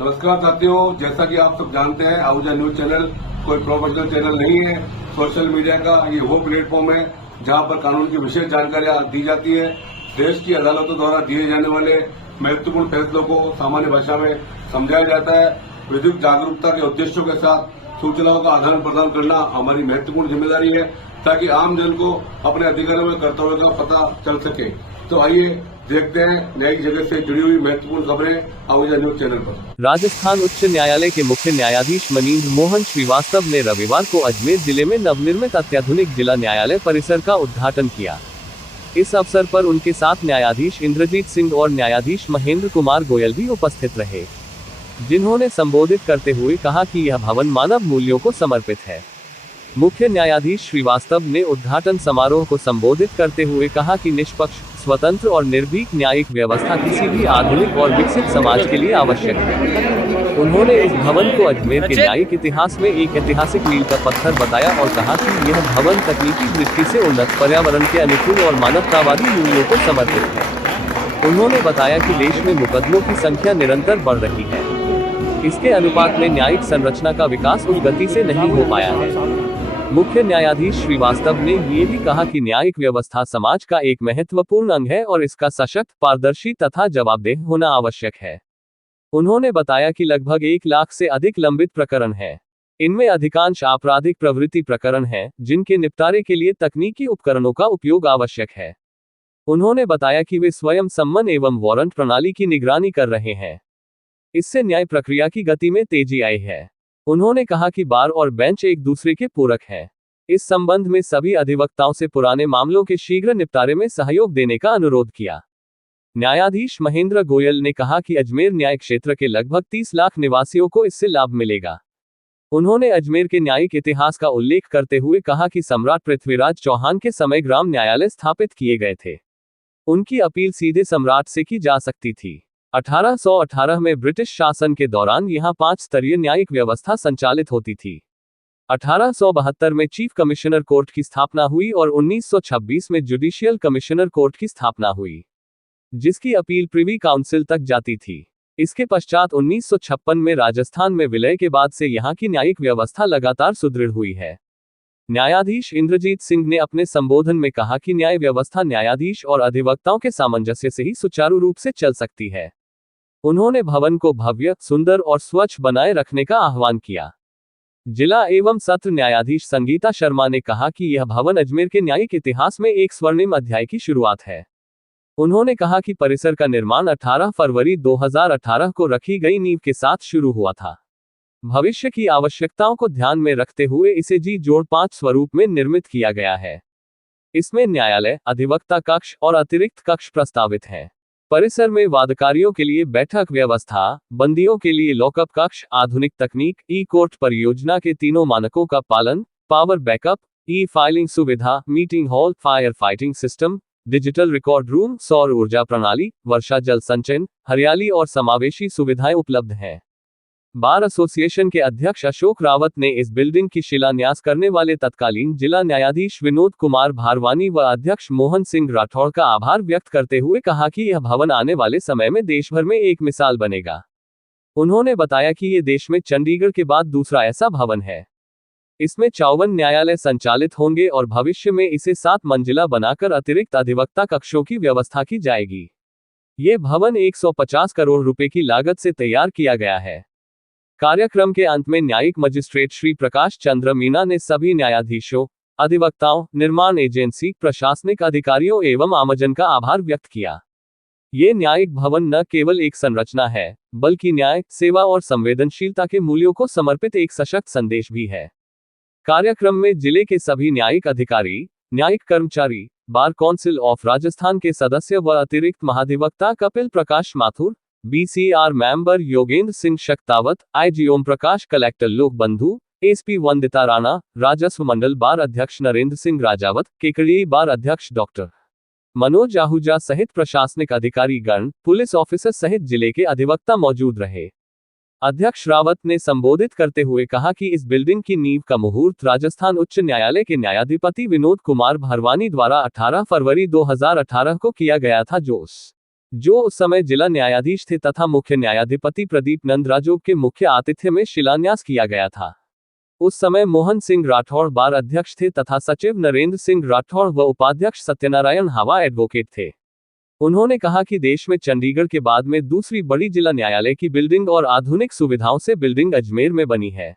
नमस्कार साथियों, जैसा कि आप सब जानते हैं आहूजा न्यूज चैनल कोई प्रोफेशनल चैनल नहीं है। सोशल मीडिया का ये वो प्लेटफॉर्म है जहां पर कानून की विशेष जानकारियां दी जाती है। देश की अदालतों द्वारा दिए जाने वाले महत्वपूर्ण फैसलों को सामान्य भाषा में समझाया जाता है। विधिक जागरूकता के उद्देश्यों के साथ सूचनाओं का आदान प्रदान करना हमारी महत्वपूर्ण जिम्मेदारी है ताकि आम जन को अपने अधिकारों में कर्तव्यों का पता चल सके। तो आइए देखते हैं न्यायिक जगत से जुड़ी हुई महत्वपूर्ण खबरें आहूजा न्यूज चैनल पर। राजस्थान उच्च न्यायालय के मुख्य न्यायाधीश मनीन्द्र मोहन श्रीवास्तव ने रविवार को अजमेर जिले में नवनिर्मित अत्याधुनिक जिला न्यायालय परिसर का उद्घाटन किया। इस अवसर पर उनके साथ न्यायाधीश इंद्रजीत सिंह और न्यायाधीश महेंद्र कुमार गोयल भी उपस्थित रहे, जिन्होंने संबोधित करते हुए कहा कि यह भवन मानव मूल्यों को समर्पित है। मुख्य न्यायाधीश श्रीवास्तव ने उद्घाटन समारोह को संबोधित करते हुए कहा कि निष्पक्ष, स्वतंत्र और निर्भीक न्यायिक व्यवस्था किसी भी आधुनिक और विकसित समाज के लिए आवश्यक है। उन्होंने इस भवन को अजमेर के न्यायिक इतिहास में एक ऐतिहासिक मील का पत्थर बताया और कहा कि यह भवन तकनीकी दृष्टि से उन्नत, पर्यावरण के अनुकूल और मानवतावादी मूल्यों को समर्पित है। उन्होंने बताया कि देश में मुकदमों की संख्या निरंतर बढ़ रही है। इसके अनुपात में न्यायिक संरचना का विकास उस गति से नहीं हो पाया है। मुख्य न्यायाधीश श्रीवास्तव ने ये भी कहा कि न्यायिक व्यवस्था समाज का एक महत्वपूर्ण अंग है और इसका सशक्त, पारदर्शी तथा जवाबदेह होना आवश्यक है। उन्होंने बताया कि लगभग 1 लाख से अधिक लंबित प्रकरण हैं। इनमें अधिकांश आपराधिक प्रवृत्ति प्रकरण हैं, जिनके निपटारे के लिए तकनीकी उपकरणों का उपयोग आवश्यक है। उन्होंने बताया कि वे स्वयं सम्मन एवं वारंट प्रणाली की निगरानी कर रहे हैं। इससे न्याय प्रक्रिया की गति में तेजी आई है। उन्होंने कहा कि बार और बेंच एक दूसरे के पूरक हैं। इस संबंध में सभी अधिवक्ताओं से पुराने मामलों के शीघ्र निपटारे में सहयोग देने का अनुरोध किया। न्यायाधीश महेंद्र गोयल ने कहा कि अजमेर न्याय क्षेत्र के लगभग 30 लाख निवासियों को इससे लाभ मिलेगा। उन्होंने अजमेर के न्यायिक इतिहास का उल्लेख करते हुए कहा कि सम्राट पृथ्वीराज चौहान के समय ग्राम न्यायालय स्थापित किए गए थे। उनकी अपील सीधे सम्राट से की जा सकती थी। 1818 में ब्रिटिश शासन के दौरान यहां 5 स्तरीय न्यायिक व्यवस्था संचालित होती थी। 1872 में चीफ कमिश्नर कोर्ट की स्थापना हुई और 1926 में जुडिशियल कमिश्नर कोर्ट की स्थापना हुई, जिसकी अपील प्रिवी काउंसिल तक जाती थी। इसके पश्चात 1956 में राजस्थान में विलय के बाद से यहां की न्यायिक व्यवस्था लगातार सुदृढ़ हुई है। न्यायाधीश इंद्रजीत सिंह ने अपने संबोधन में कहा कि न्याय व्यवस्था न्यायाधीश और अधिवक्ताओं के सामंजस्य से ही सुचारू रूप से चल सकती है। उन्होंने भवन को भव्य, सुंदर और स्वच्छ बनाए रखने का आह्वान किया। जिला एवं सत्र न्यायाधीश संगीता शर्मा ने कहा कि यह भवन अजमेर के न्यायिक इतिहास में एक स्वर्णिम अध्याय की शुरुआत है। उन्होंने कहा कि परिसर का निर्माण 18 फरवरी 2018 को रखी गई नींव के साथ शुरू हुआ था। भविष्य की आवश्यकताओं को ध्यान में रखते हुए इसे G-5 स्वरूप में निर्मित किया गया है। इसमें न्यायालय, अधिवक्ता कक्ष और अतिरिक्त कक्ष प्रस्तावित हैं। परिसर में वादकारियों के लिए बैठक व्यवस्था, बंदियों के लिए लॉकअप कक्ष, आधुनिक तकनीक, ई-कोर्ट परियोजना के तीनों मानकों का पालन, पावर बैकअप, ई-फाइलिंग सुविधा, meeting hall, fire fighting system, digital record room, सौर ऊर्जा प्रणाली, वर्षा जल संचयन, हरियाली और समावेशी सुविधाएं उपलब्ध हैं। बार एसोसिएशन के अध्यक्ष अशोक रावत ने इस बिल्डिंग की शिलान्यास करने वाले तत्कालीन जिला न्यायाधीश विनोद कुमार भारवानी व अध्यक्ष मोहन सिंह राठौड़ का आभार व्यक्त करते हुए कहा कि यह भवन आने वाले समय में देश भर में एक मिसाल बनेगा। उन्होंने बताया कि ये देश में चंडीगढ़ के बाद दूसरा ऐसा भवन है। इसमें 54 न्यायालय संचालित होंगे और भविष्य में इसे 7 मंजिला बनाकर अतिरिक्त अधिवक्ता कक्षों की व्यवस्था की जाएगी। ये भवन 150 करोड़ रुपए की लागत से तैयार किया गया है। कार्यक्रम के अंत में न्यायिक मजिस्ट्रेट श्री प्रकाश चंद्र मीना ने सभी न्यायाधीशों, अधिवक्ताओं, निर्माण एजेंसी, प्रशासनिक अधिकारियों एवं आमजन का आभार व्यक्त किया। ये न्यायिक भवन न केवल एक संरचना है, बल्कि न्याय, सेवा और संवेदनशीलता के मूल्यों को समर्पित एक सशक्त संदेश भी है। कार्यक्रम में जिले के सभी न्यायिक अधिकारी, न्यायिक कर्मचारी, बार काउंसिल ऑफ राजस्थान के सदस्य व अतिरिक्त महाधिवक्ता Kapil Prakash Mathur, BCR member Yogendra Singh Shaktawat, IG Om Prakash, collector Lok Bandhu, SP Vandita Rana, राजस्व मंडल बार अध्यक्ष नरेंद्र सिंह राजावत, केकड़ी बार अध्यक्ष डॉक्टर मनोज आहूजा सहित प्रशासनिक अधिकारी गण, पुलिस ऑफिसर सहित जिले के अधिवक्ता मौजूद रहे। अध्यक्ष रावत ने संबोधित करते हुए कहा कि इस बिल्डिंग की नींव का मुहूर्त राजस्थान उच्च न्यायालय के न्यायाधिपति विनोद कुमार भारवानी द्वारा 18 फरवरी 2018 को किया गया था, जो जो उस समय जिला न्यायाधीश थे तथा मुख्य न्यायाधिपति प्रदीप नंद राजोग के मुख्य आतिथ्य में शिलान्यास किया गया था। उस समय मोहन सिंह राठौड़ बार अध्यक्ष थे तथा सचिव नरेंद्र सिंह राठौड़ व उपाध्यक्ष सत्यनारायण हावा एडवोकेट थे। उन्होंने कहा कि देश में चंडीगढ़ के बाद में दूसरी बड़ी जिला न्यायालय की बिल्डिंग और आधुनिक सुविधाओं से बिल्डिंग अजमेर में बनी है।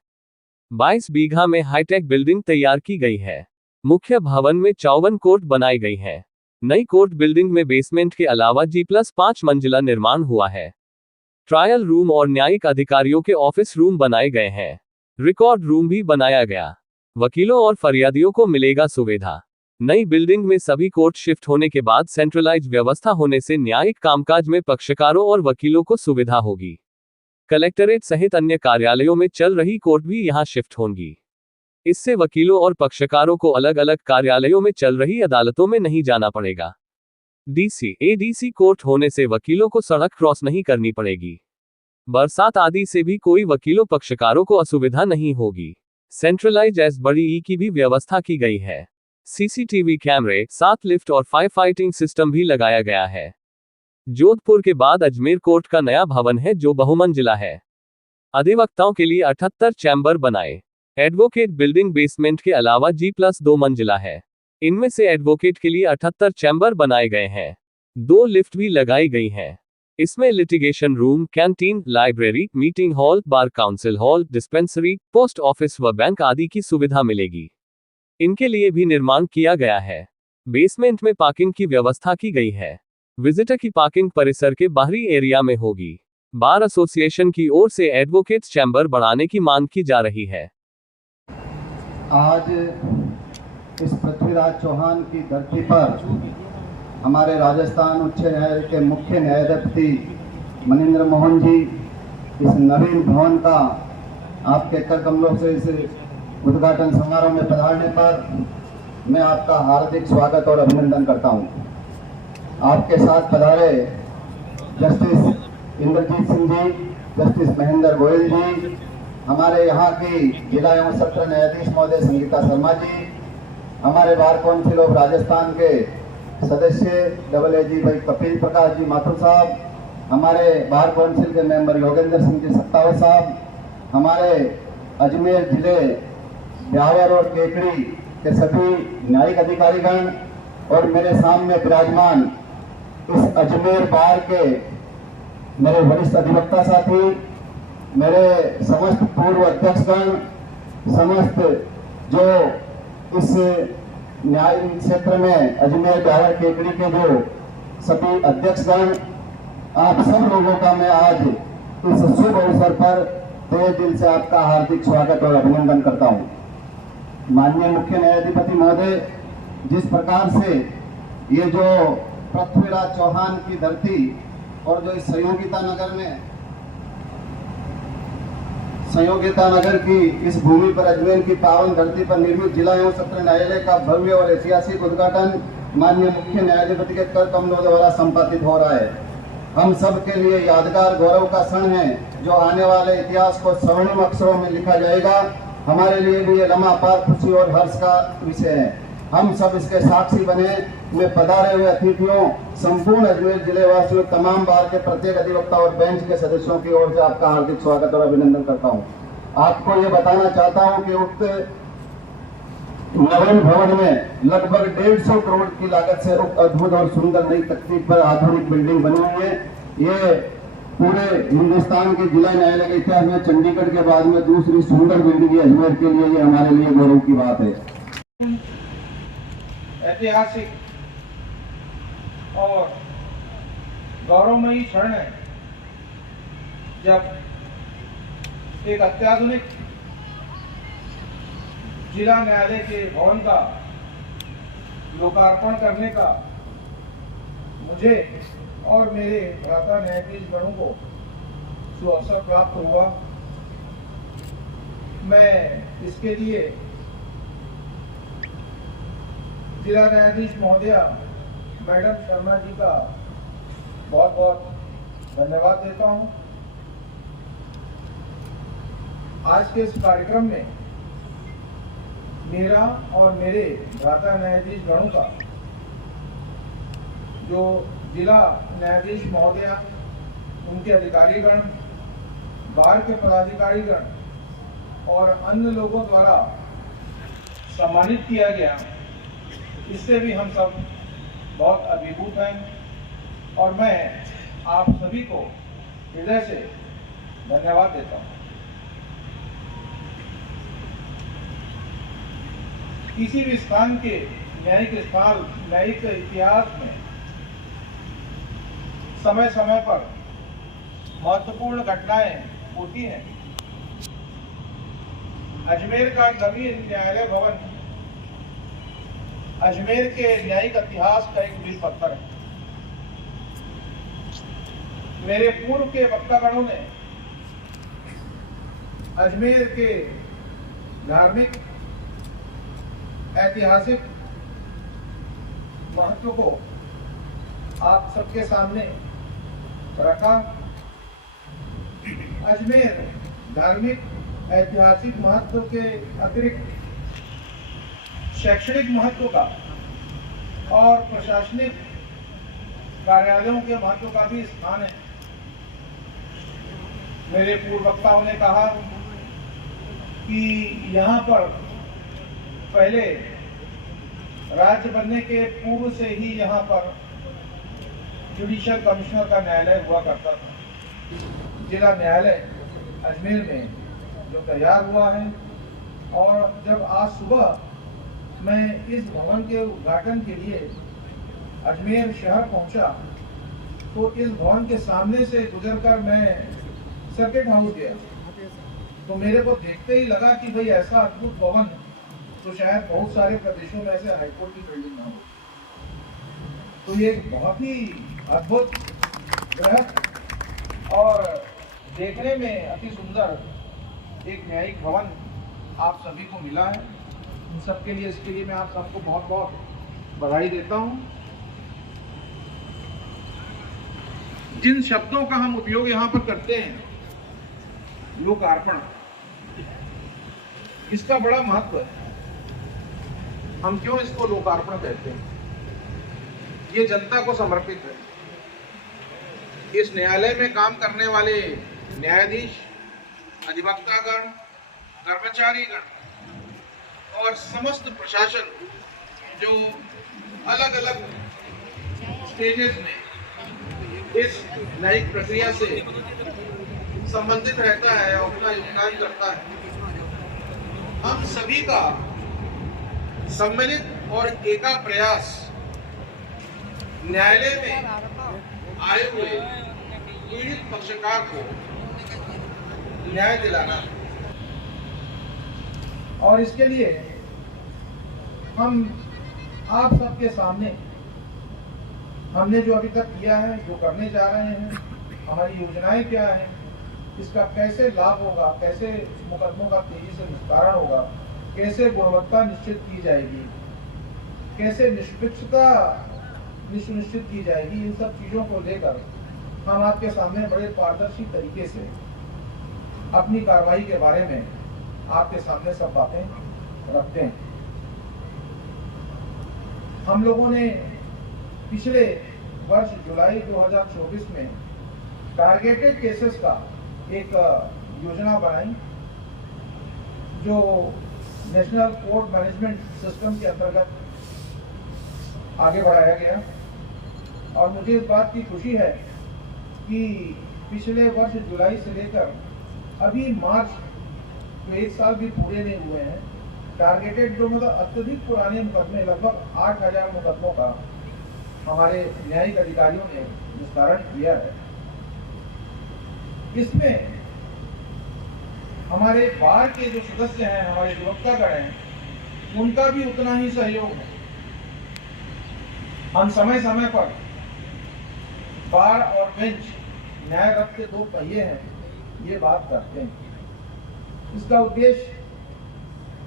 22 बीघा में हाईटेक बिल्डिंग तैयार की गई है। मुख्य भवन में 54 कोर्ट बनाई गई है। नई कोर्ट बिल्डिंग में बेसमेंट के अलावा G+5 मंजिला निर्माण हुआ है। ट्रायल रूम और न्यायिक अधिकारियों के ऑफिस रूम बनाए गए हैं। रिकॉर्ड रूम भी बनाया गया। वकीलों और फरियादियों को मिलेगा सुविधा। नई बिल्डिंग में सभी कोर्ट शिफ्ट होने के बाद सेंट्रलाइज व्यवस्था होने से न्यायिक कामकाज में पक्षकारों और वकीलों को सुविधा होगी। कलेक्टरेट सहित अन्य कार्यालयों में चल रही कोर्ट भी यहां शिफ्ट होंगी। इससे वकीलों और पक्षकारों को अलग अलग कार्यालयों में चल रही अदालतों में नहीं जाना पड़ेगा। डीसी एडीसी कोर्ट होने से वकीलों को सड़क क्रॉस नहीं करनी पड़ेगी। बरसात आदि से भी कोई वकीलों पक्षकारों को असुविधा नहीं होगी। सेंट्रलाइज एस बड़ी ई की भी व्यवस्था की गई है। सीसीटीवी कैमरे, 7 लिफ्ट और फायर फाइटिंग सिस्टम भी लगाया गया है। जोधपुर के बाद अजमेर कोर्ट का नया भवन है जो बहुमंजिला है। अधिवक्ताओं के लिए 78 चैम्बर बनाए। एडवोकेट बिल्डिंग बेसमेंट के अलावा G+2 मंजिला है। इनमें से एडवोकेट के लिए 78 चैम्बर बनाए गए हैं। 2 लिफ्ट भी लगाई गई हैं। इसमें litigation room, canteen, library, meeting hall, bar council hall, dispensary, post office व बैंक आदि की सुविधा मिलेगी। इनके लिए भी निर्माण किया गया है। बेसमेंट में पार्किंग की व्यवस्था की गई है। विजिटर की पार्किंग परिसर के बाहरी एरिया में होगी। बार एसोसिएशन की ओर से एडवोकेट्स चैम्बर बढ़ाने की मांग की जा रही है। आज इस पृथ्वीराज चौहान की धरती पर हमारे राजस्थान उच्च न्यायालय के मुख्य न्यायाधिपति मनींद्र मोहन जी इस नवीन भवन का आपके कर कमलों से इस उद्घाटन समारोह में पधारने पर मैं आपका हार्दिक स्वागत और अभिनंदन करता हूं। आपके साथ पधारे जस्टिस इंद्रजीत सिंह जी, जस्टिस महेंद्र गोयल जी, हमारे यहाँ की जिला एवं सत्र न्यायाधीश महोदय संगीता शर्मा जी, हमारे बार काउंसिल ऑफ राजस्थान के सदस्य AAG भाई कपिल प्रकाश जी माथुर साहब, हमारे बार काउंसिल के मेंबर योगेंद्र सिंह जी सत्तावत साहब, हमारे अजमेर जिले ब्यावर और केकड़ी के सभी न्यायिक अधिकारीगण और मेरे सामने विराजमान इस अजमेर बार के मेरे वरिष्ठ अधिवक्ता साथी, मेरे समस्त पूर्व अध्यक्षगण, समस्त जो इस न्याय क्षेत्र में अजमेर ब्यावर केकड़ी के जो सभी अध्यक्षगण, आप सब लोगों का मैं आज इस शुभ अवसर पर तहे दिल से आपका हार्दिक स्वागत और अभिनंदन करता हूं। माननीय मुख्य न्यायाधिपति महोदय, जिस प्रकार से ये जो पृथ्वीराज चौहान की धरती और जो इस संयोगिता नगर की इस भूमि पर अजमेर की पावन धरती पर निर्मित जिला एवं सत्र न्यायालय का भव्य और ऐतिहासिक उद्घाटन माननीय मुख्य न्यायाधिपति के कर कमलों द्वारा संपादित हो रहा है, हम सब के लिए यादगार गौरव का क्षण है जो आने वाले इतिहास को स्वर्णिम अक्षरों में लिखा जाएगा। हमारे लिए भी ये लम्हा अपार खुशी और हर्ष का विषय है। हम सब इसके साक्षी बने। मैं पधारे हुए अतिथियों, संपूर्ण अजमेर जिले वासियों, तमाम बार के प्रत्येक अधिवक्ता और बेंच के सदस्यों की ओर से आपका हार्दिक स्वागत और अभिनंदन करता हूं। आपको ये बताना चाहता हूं कि उक्त नवीन भवन में लगभग 150 करोड़ की लागत से उक्त अद्भुत और सुंदर नई तकनीक पर आधुनिक बिल्डिंग बनी हुई है। ये पूरे हिंदुस्तान के जिला न्यायालय के इतिहास में चंडीगढ़ के बाद में दूसरी सुंदर बिल्डिंग है अजमेर के लिए। ये हमारे लिए गौरव की बात है। ऐतिहासिक और गौरवमयी क्षण है जब एक अत्याधुनिक जिला न्यायालय के भवन का लोकार्पण करने का मुझे और मेरे भ्राता न्यायाधीश गणों को जो अवसर प्राप्त हुआ, मैं इसके लिए जिला न्यायाधीश महोदया मैडम शर्मा जी का बहुत बहुत धन्यवाद देता हूं। आज के इस कार्यक्रम में मेरा और मेरे भ्राता न्यायाधीश गणों का जो जिला न्यायाधीश महोदया, उनके अधिकारीगण, बार के पदाधिकारीगण और अन्य लोगों द्वारा सम्मानित किया गया, इससे भी हम सब बहुत अभिभूत हैं और मैं आप सभी को हृदय से धन्यवाद देता हूं। किसी भी स्थान के न्यायिक इतिहास में समय समय पर महत्वपूर्ण घटनाएं होती हैं। अजमेर का नवीन न्यायालय भवन अजमेर के न्यायिक इतिहास का एक मील पत्थर है। मेरे पूर्व के वक्तागणों ने अजमेर के धार्मिक ऐतिहासिक महत्व को आप सबके सामने रखा। अजमेर धार्मिक ऐतिहासिक महत्व के अतिरिक्त शैक्षणिक महत्व का और प्रशासनिक कार्यालयों के महत्व का भी स्थान है। मेरे पूर्व वक्ताओं ने कहा कि यहाँ पर पहले राज्य बनने के पूर्व से ही यहाँ पर जुडिशियल कमिश्नर का न्यायालय हुआ करता था। जिला न्यायालय अजमेर में जो तैयार हुआ है, और जब आज सुबह मैं इस भवन के उद्घाटन के लिए अजमेर शहर पहुंचा तो इस भवन के सामने से गुजरकर मैं सर्किट हाउस गया तो मेरे को देखते ही लगा कि भाई ऐसा अद्भुत भवन तो शायद बहुत सारे प्रदेशों में ऐसे हाईकोर्ट की बिल्डिंग ना हो। तो ये बहुत ही अद्भुत बृहत और देखने में अति सुंदर एक न्यायिक भवन आप सभी को मिला है। इन सब के लिए, इसके लिए मैं आप सबको बहुत बहुत बधाई देता हूं। जिन शब्दों का हम उपयोग यहाँ पर करते हैं, लोकार्पण, इसका बड़ा महत्व है। हम क्यों इसको लोकार्पण कहते हैं? ये जनता को समर्पित है। इस न्यायालय में काम करने वाले न्यायाधीश, अधिवक्तागण, कर्मचारीगण और समस्त प्रशासन जो अलग अलग स्टेजेस में इस न्यायिक प्रक्रिया से संबंधित रहता है और अपना योगदान करता है, हम सभी का सम्मिलित और एका प्रयास न्यायालय में आए हुए पीड़ित पक्षकार को न्याय दिलाना है। और इसके लिए हम आप सबके सामने हमने जो अभी तक किया है, जो करने जा रहे हैं, हमारी योजनाएं क्या हैं, इसका कैसे लाभ होगा, कैसे मुकदमों का तेजी से निस्तारण होगा, कैसे गुणवत्ता निश्चित की जाएगी, कैसे निष्पक्षता सुनिश्चित की जाएगी, इन सब चीजों को लेकर हम आपके सामने बड़े पारदर्शी तरीके से अपनी कार्रवाई के बारे में आपके सामने सब बातें रखते हैं। हम लोगों ने पिछले वर्ष जुलाई 2024 में टारगेटेड केसेस का एक योजना बनाई जो नेशनल कोर्ट मैनेजमेंट सिस्टम के अंतर्गत आगे बढ़ाया गया। और मुझे इस बात की खुशी है कि पिछले वर्ष जुलाई से लेकर अभी मार्च, जो एक साल भी पूरे नहीं हुए हैं, टारगेटेड जो मतलब अत्यधिक पुराने मुकदमे, लगभग 8000 मुकदमों का हमारे न्यायिक अधिकारियों ने निस्तारण किया है। इसमें हमारे बार के जो सदस्य हैं, हमारे अधिवक्तागण हैं, उनका भी उतना ही सहयोग है। हम समय समय पर बार और बेंच न्याय रथ के दो पहिए हैं, ये बात करते हैं। इसका उद्देश्य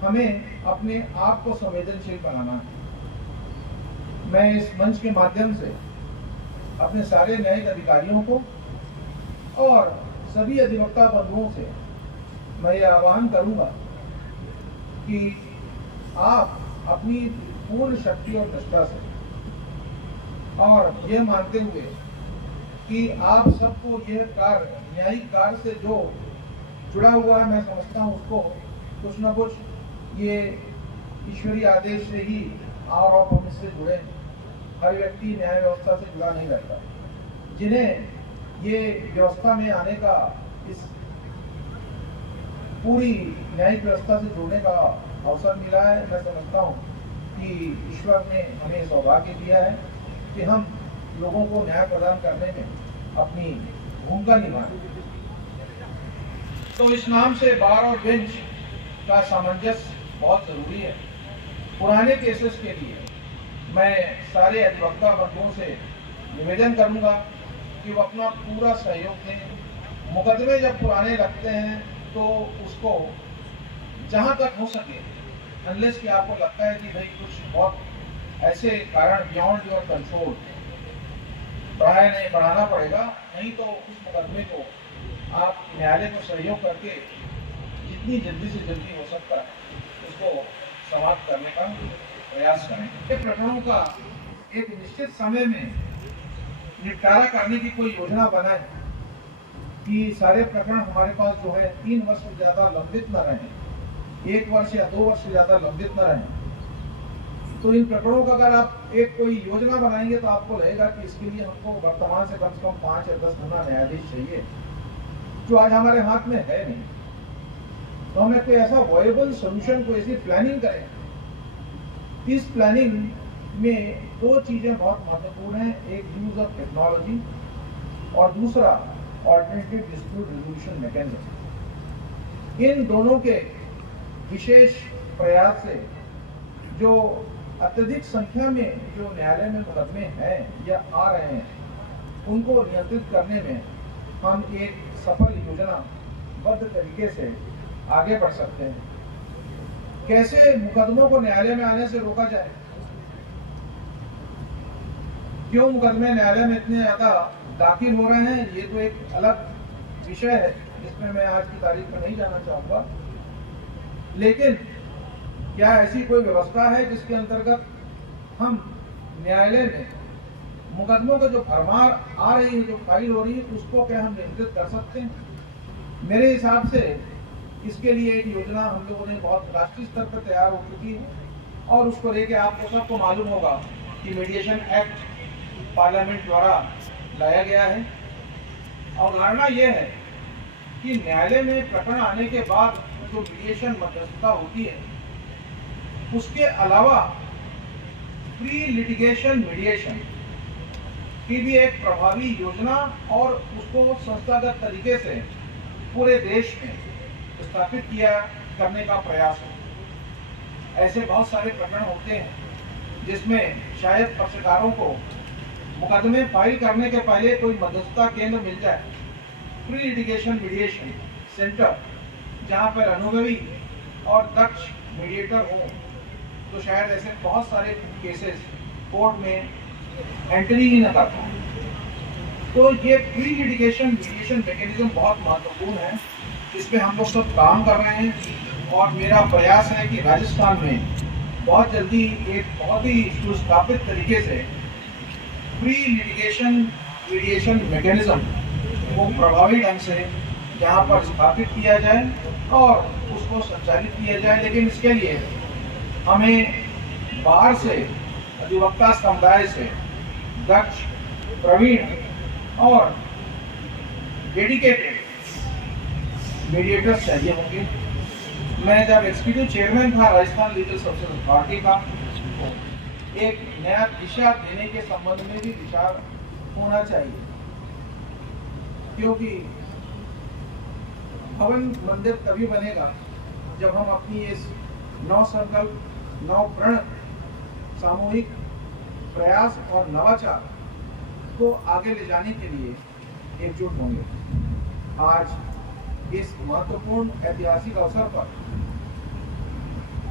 हमें अपने आप को संवेदनशील बनाना है। मैं इस मंच के माध्यम से अपने सारे न्यायिक अधिकारियों को और सभी अधिवक्ता बंधुओं से मैं ये आह्वान करूंगा कि आप अपनी पूर्ण शक्ति और निष्ठा से और यह मानते हुए कि आप सबको यह कार्य, न्यायिक कार्य से जो जुड़ा हुआ है, मैं समझता हूँ उसको कुछ न कुछ ये ईश्वरीय आदेश से ही और आप हम इससे जुड़े। हर व्यक्ति न्याय व्यवस्था से जुड़ा नहीं रहता। जिन्हें ये व्यवस्था में आने का, इस पूरी न्यायिक व्यवस्था से जुड़ने का अवसर मिला है, मैं समझता हूँ कि ईश्वर ने हमें सौभाग्य दिया है कि हम लोगों को न्याय प्रदान करने में अपनी भूमिका निभाएं। तो इस नाम से बार और बेंच का सामंजस्य बहुत जरूरी है। पुराने केसेस के लिए मैं सारे अधिवक्ता वर्गों से निवेदन करूंगा कि वो अपना पूरा सहयोग दें। मुकदमे जब पुराने लगते हैं तो उसको जहां तक हो सके, अनलेस कि आपको लगता है कि भाई कुछ बहुत ऐसे कारण बियॉन्ड योर कंट्रोल बढ़ाना पड़ेगा, नहीं तो उस मुकदमे को आप न्यायालय को सहयोग करके जितनी जल्दी से जल्दी हो सकता है उसको समाप्त करने का प्रयास करें। ये प्रकरणों का एक निश्चित समय में निपटारा करने की कोई योजना बनाए कि सारे प्रकरण हमारे पास जो है 3 वर्ष से ज्यादा लंबित न रहें, 1 वर्ष या 2 वर्ष से ज्यादा लंबित न रहें। तो इन प्रकरणों का अगर आप एक कोई योजना बनाएंगे तो आपको लगेगा कि इसके लिए हमको वर्तमान से कम 5 या 10 गुना न्यायाधीश चाहिए, जो आज हमारे हाथ में है नहीं। तो हमें कोई ऐसा वायबल सोल्यूशन, कोई ऐसी प्लानिंग करें। इस प्लानिंग में 2 चीजें बहुत महत्वपूर्ण हैं, एक यूज ऑफ टेक्नोलॉजी और दूसरा ऑल्टरनेटिव डिस्प्यूट रेजोल्यूशन मैकेनिज्म। इन दोनों के विशेष प्रयास से जो अत्यधिक संख्या में जो न्यायालय में मुकदमे हैं या आ रहे हैं, उनको नियंत्रित करने में हम एक सफल योजनाबद्ध तरीके से आगे बढ़ सकते हैं। कैसे मुकदमों को न्यायालय में आने से रोका जाए? क्यों मुकदमे न्यायालय में इतने ज्यादा दाखिल हो रहे हैं, ये तो एक अलग विषय है, जिसमें मैं आज की तारीख में नहीं जाना चाहूंगा। लेकिन क्या ऐसी कोई व्यवस्था है जिसके अंतर्गत हम न्यायालय में मुकदमों का जो भरमार आ रही है, जो फाइल हो रही है, उसको क्या हम नियंत्रित कर सकते हैं? मेरे हिसाब से इसके लिए एक योजना हम लोगों ने बहुत राष्ट्रीय स्तर पर तैयार हो चुकी है और उसको लेके आपको सबको मालूम होगा कि मीडिएशन एक्ट पार्लियामेंट द्वारा लाया गया है। अवधारणा यह है कि न्यायालय में प्रकरण आने के बाद जो मीडिएशन मध्यस्थता होती है, उसके अलावा प्री लिटिगेशन मीडिएशन की भी एक प्रभावी योजना और उसको संस्थागत तरीके से पूरे देश में स्थापित करने का प्रयास हो। ऐसे बहुत सारे प्रकरण होते हैं जिसमें शायद पक्षकारों को मुकदमे फाइल करने के पहले कोई मध्यस्थता केंद्र मिल जाए, प्री लिटिगेशन मीडिएशन सेंटर, जहां पर अनुभवी और दक्ष मीडिएटर हो, तो शायद ऐसे बहुत सारे केसेस कोर्ट में एंट्री ही न कर पाए। तो ये प्री लिटिगेशन मीडिएशन मैकेनिज्म बहुत महत्वपूर्ण है, इसमें हम लोग सब काम कर रहे हैं और मेरा प्रयास है कि राजस्थान में बहुत जल्दी एक बहुत ही सुस्थापित तरीके से प्री लिटिगेशन मीडिएशन मैकेनिज्म को प्रभावी ढंग से यहाँ पर स्थापित किया जाए और उसको संचालित किया जाए। लेकिन इसके लिए हमें बाहर से, अधिवक्ता समुदाय से दक्ष, प्रवीण और डेडिकेटेड मीडिएटर्स चाहिए होंगे। मैं जब एग्जीक्यूटिव चेयरमैन था राजस्थान लीगल सर्विसेज अथॉरिटी का, एक नया दिशा देने के संबंध में भी विचार होना चाहिए, क्योंकि भवन मंदिर तभी बनेगा जब हम अपनी इस नव संकल्प, नव प्रण, सामूहिक प्रयास और नवाचार को आगे ले जाने के लिए एकजुट होंगे। आज इस महत्वपूर्ण ऐतिहासिक अवसर पर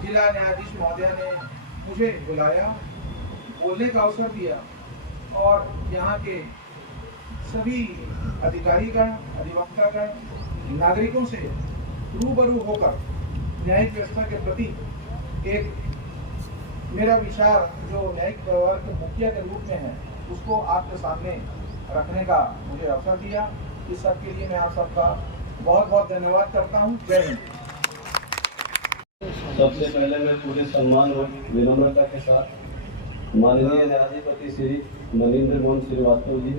जिला न्यायाधीश महोदय ने मुझे बुलाया, बोलने का अवसर दिया और यहाँ के सभी अधिकारीगण, अधिवक्तागण, नागरिकों से रूबरू होकर न्यायिक व्यवस्था के प्रति एक मेरा विचार जो न्यायिक व्यवहार के मुखिया के रूप में है उसको आपके सामने रखने का मुझे अवसर दिया। इस सब के लिए मैं आप सबका बहुत बहुत धन्यवाद करता हूँ। जय हिंद। सबसे पहले मैं पूरे सम्मान और विनम्रता के साथ माननीय न्यायाधिपति श्री मनींद्र मोहन श्रीवास्तव जी,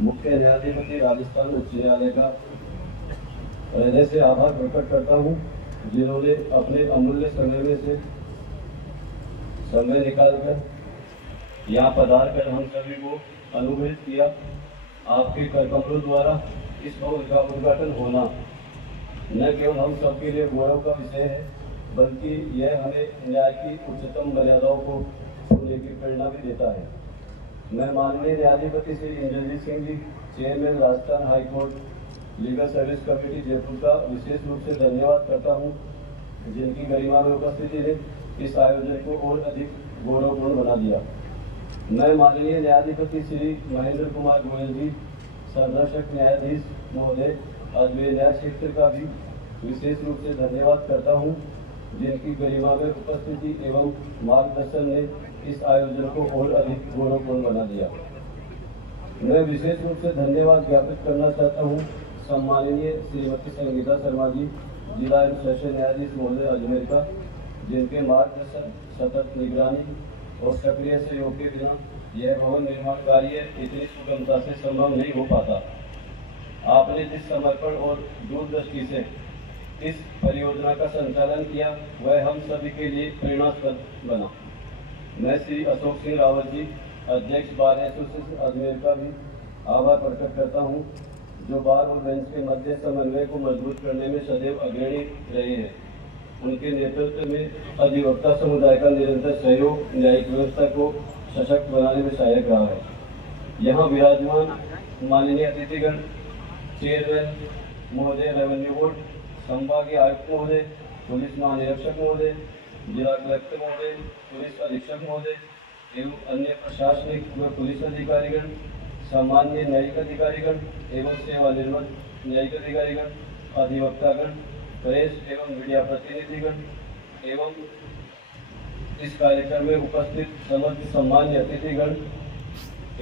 मुख्य न्यायाधिपति राजस्थान उच्च न्यायालय का हृदय से आभार प्रकट करता हूँ, जिन्होंने अपने अमूल्य समय में से समय निकालकर यहाँ पधार कर हम सभी को अनुग्रहित किया। आपके करकमलों द्वारा इस भवन का उद्घाटन होना न केवल हम सबके लिए गौरव का विषय है, बल्कि यह हमें न्याय की उच्चतम मर्यादाओं को छूने की प्रेरणा भी देता है। मैं माननीय न्यायाधिपति Shri Indrajit Singh ji, chairman Rajasthan high court legal service committee Jaipur का विशेष रूप से धन्यवाद करता हूं, जिनकी गरिमा में उपस्थिति ने इस आयोजन को और अधिक गौरवपूर्ण बना दिया। मैं माननीय न्यायाधिपति श्री महेंद्र कुमार गोयल जी, संरक्षक न्यायाधीश महोदय अजमेर न्याय क्षेत्र का भी विशेष रूप से धन्यवाद करता हूं, जिनकी गरिमा में उपस्थिति एवं मार्गदर्शन ने इस आयोजन को और अधिक गौरवपूर्ण बना दिया। मैं विशेष रूप से धन्यवाद ज्ञापित करना चाहता हूं सम्माननीय श्रीमती संगीता शर्मा जी, जिला एवं सेशन न्यायाधीश महोदय अजमेर का, जिनके मार्गदर्शन, सतत निगरानी और सक्रिय सहयोग के बिना यह भवन निर्माण कार्य इतनी सुगमता से संभव नहीं हो पाता। आपने जिस समर्पण और दूरदृष्टि से इस परियोजना का संचालन किया, वह हम सभी के लिए प्रेरणास्पद बना। मैं श्री अशोक सिंह रावत जी, अध्यक्ष बार एसोसिएशन अजमेर का भी आभार प्रकट करता हूं, जो बार और बेंच के मध्य समन्वय को मजबूत करने में सदैव अग्रणी रहे हैं। उनके नेतृत्व में अधिवक्ता समुदाय का निरंतर सहयोग न्यायिक व्यवस्था को सशक्त बनाने में सहायक रहा है। यहाँ विराजमान माननीय अतिथिगण, चेयरमैन महोदय रेवेन्यू बोर्ड, संभागीय आयुक्त महोदय, पुलिस महानिरीक्षक महोदय, जिला कलेक्टर महोदय, पुलिस अधीक्षक महोदय एवं अन्य प्रशासनिक व पुलिस अधिकारीगण, सामान्य न्यायिक अधिकारीगण एवं सेवानिवृत्त न्यायिक अधिकारीगण, अधिवक्तागण, प्रेस एवं मीडिया प्रतिनिधिगण एवं इस कार्यक्रम में उपस्थित समस्त सम्मान्य अतिथिगण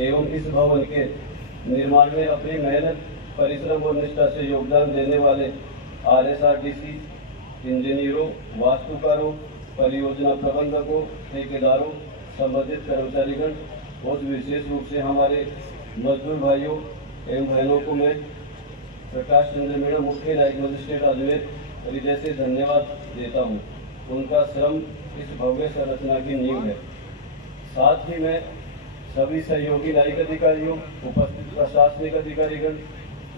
एवं इस भवन के निर्माण में अपनी मेहनत, परिश्रम और निष्ठा से योगदान देने वाले RSRTC इंजीनियरों, वास्तुकारों, परियोजना प्रबंधकों, ठेकेदारों, संबंधित कर्मचारीगण और विशेष रूप से हमारे मजदूर भाइयों एवं बहनों को मैं प्रकाश चंद्र मीणा, मुख्य न्यायिक मजिस्ट्रेट अजमेर, हृदय से धन्यवाद देता हूँ। उनका श्रम इस भव्य संरचना की नींव है। साथ ही मैं सभी सहयोगी न्यायिक अधिकारियों, उपस्थित प्रशासनिक अधिकारीगण,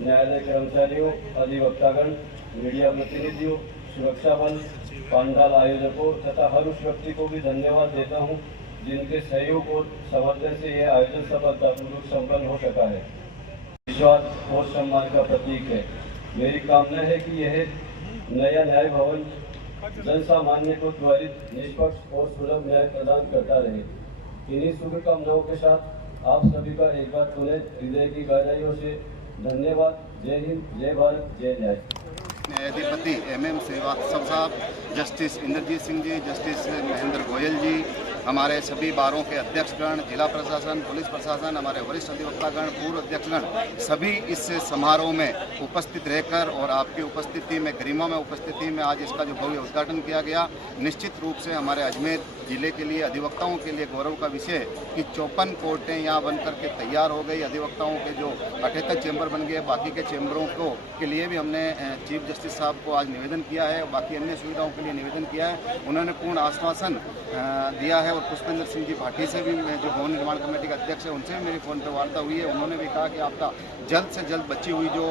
न्यायालय कर्मचारियों, अधिवक्तागण, मीडिया प्रतिनिधियों, सुरक्षा बल, पंडाल आयोजकों तथा हर उस व्यक्ति को भी धन्यवाद देता हूं, जिनके सहयोग और समर्थन से यह आयोजन सफलतापूर्वक संपन्न हो सका है। विश्वास और सम्मान का प्रतीक है। मेरी कामना है कि यह नया न्याय भवन जन सामान्य को त्वरित, निष्पक्ष और सुलभ न्याय प्रदान करता रहे। इन्हीं शुभकामनाओं के साथ आप सभी का एक बार पुनः हृदय की गहराइयों से धन्यवाद। जय हिंद, जय भारत, जय न्याय। न्यायाधिपति MM श्रीवास्तव साहब, जस्टिस इंद्रजीत सिंह जी, जस्टिस महेंद्र गोयल जी, हमारे सभी बारों के अध्यक्षगण, जिला प्रशासन, पुलिस प्रशासन, हमारे वरिष्ठ अधिवक्तागण, पूर्व अध्यक्षगण, सभी इस समारोह में उपस्थित रहकर और आपकी उपस्थिति में, गरिमा में उपस्थिति में आज इसका जो भव्य उद्घाटन किया गया, निश्चित रूप से हमारे अजमेर जिले के लिए, अधिवक्ताओं के लिए गौरव का विषय है कि 54 कोर्टें यहाँ बन करके तैयार हो गई। अधिवक्ताओं के जो 78 चैम्बर बन गए, बाकी के चैम्बरों को के लिए भी हमने चीफ जस्टिस साहब को आज निवेदन किया है, बाकी अन्य सुविधाओं के लिए निवेदन किया है। उन्होंने पूर्ण आश्वासन दिया है। और पुष्पेंद्र सिंह जी भाटी से भी, जो भवन निर्माण कमेटी का अध्यक्ष है, उनसे भी मेरी फ़ोन पर वार्ता हुई है। उन्होंने भी कहा कि आपका जल्द से जल्द बची हुई जो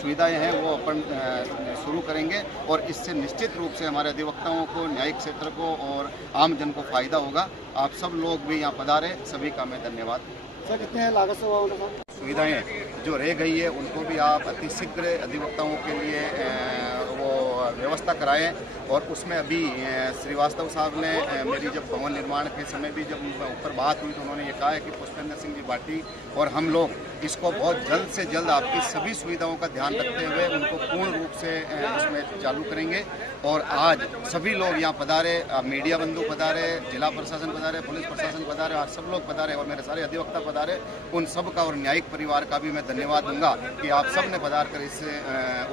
सुविधाएं हैं वो अपन शुरू करेंगे और इससे निश्चित रूप से हमारे अधिवक्ताओं को, न्यायिक क्षेत्र को और आम जन को फायदा होगा। आप सब लोग भी यहाँ पधारे, सभी का मैं धन्यवाद। सर, कितने लागत से हुआ? सुविधाएं जो रह गई है उनको भी आप अतिशीघ्र अधिवक्ताओं के लिए वो व्यवस्था कराएं। और उसमें अभी श्रीवास्तव साहब ने मेरी जब भवन निर्माण के समय भी जब ऊपर बात हुई तो उन्होंने ये कहा है कि पुष्पेंद्र सिंह जी भाटी और हम लोग इसको बहुत जल्द से जल्द आपकी सभी सुविधाओं का ध्यान रखते हुए उनको पूर्ण रूप से इसमें चालू करेंगे। और आज सभी लोग यहाँ पधारे, मीडिया बंधु पधारे, जिला प्रशासन पधारे, पुलिस प्रशासन पधारे, आज सब लोग पधारे और मेरे सारे अधिवक्ता पधारे। उन सब का और न्यायिक परिवार का भी मैं धन्यवाद दूंगा कि आप सब ने पधार कर इस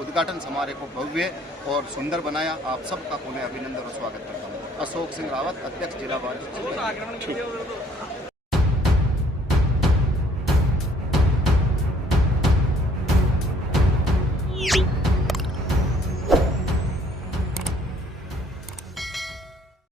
उद्घाटन समारोह को भव्य और सुंदर बनाया। आप सबका पुनः अभिनंदन और स्वागत करता हूँ। अशोक सिंह रावत, अध्यक्ष जिला बार।